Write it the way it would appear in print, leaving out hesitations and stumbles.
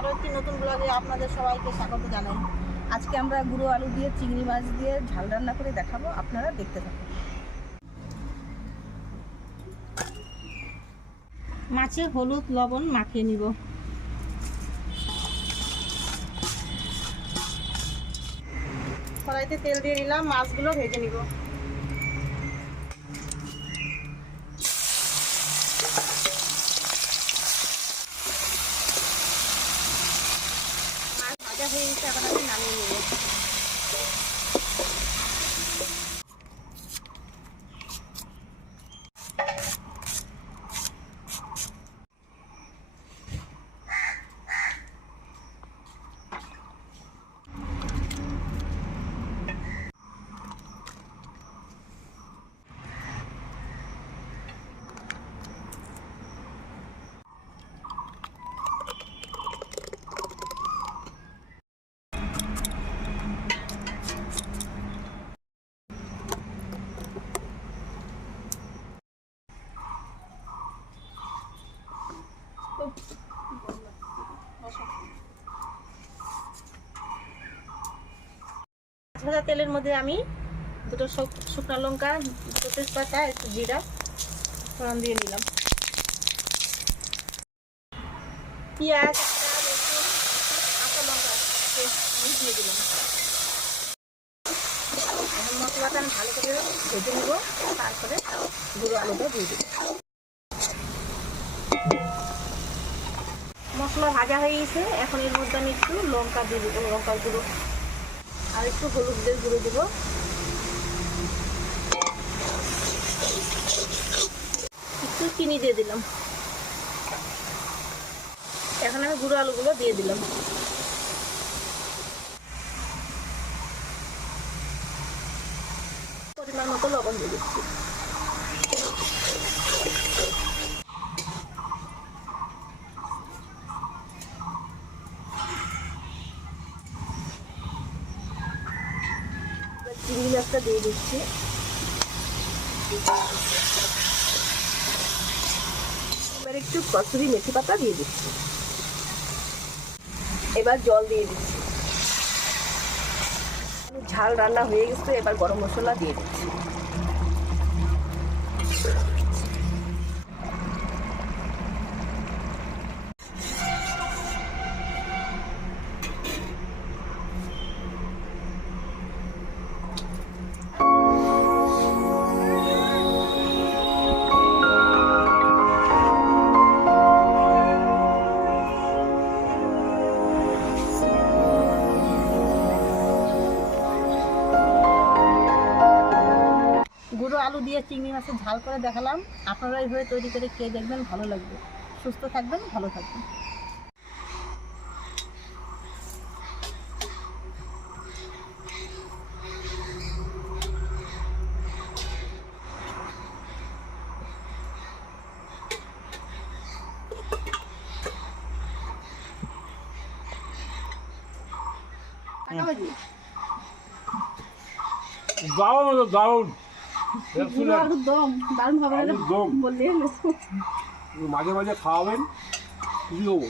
আরও একটি নতুন ব্লগে আপনাদের সবাইকে স্বাগত জানাই। আজকে আমরা গুঁড়ো আলু দিয়ে চিংড়ি মাছ দিয়ে ঝাল রান্না করে দেখাবো, আপনারা দেখতে থাকুন। মাছে হলুদ লবণ মাখিয়ে নিব। কড়াইতে তেল দিয়ে নিলাম, মাছগুলো ভেজে নিব। মাছ ভাজা হয়ে গেছে, এখন আমি নামিয়ে নিব। ভাজা তেলের মধ্যে আমি দুটো শুকনো লঙ্কা, দুটো তেজপাতা, একটু জিরা ফোড়ন দিয়ে নিলাম। পেঁয়াজ, রসুন, কাঁচা লঙ্কা আমি দিয়ে দিলাম। এখন মশলাটা আমি ভালো করে ভেজে নেব, তারপরে গুঁড়ো আলুটা দিয়ে দেব। মশলা ভাজা হয়ে গেছে, এখন এর মধ্যে আমি একটু লঙ্কা দিয়ে দেবো, লঙ্কার গুঁড়ো আর একটু হলুদের গুঁড়ো দেবো, একটু চিনি দিয়ে দিলাম। এখন আমি গুঁড়ো আলুগুলো দিয়ে দিলাম। পরিমাণ মতো লবণ দিয়ে দিচ্ছি। চিংড়ি মাছটা দিয়ে দিচ্ছি। এবার একটু কসুরি মেথি পাতা দিয়ে দিচ্ছি। এবার জল দিয়ে দিচ্ছি। ঝাল রান্না হয়ে গেছে, এবার গরম মশলা দিয়ে দিচ্ছি। গুঁড়ো আলু দিয়ে চিংড়ি মাছের ঝাল করে দেখালাম। আপনারা এইভাবে তৈরি করে খেয়ে দেখবেন, ভালো লাগবে। সুস্থ থাকবেন, ভালো থাকবেন। দারুণ দারুণ খাবার বললে মাঝে মাঝে খাওয়াবেন, কি দেবো।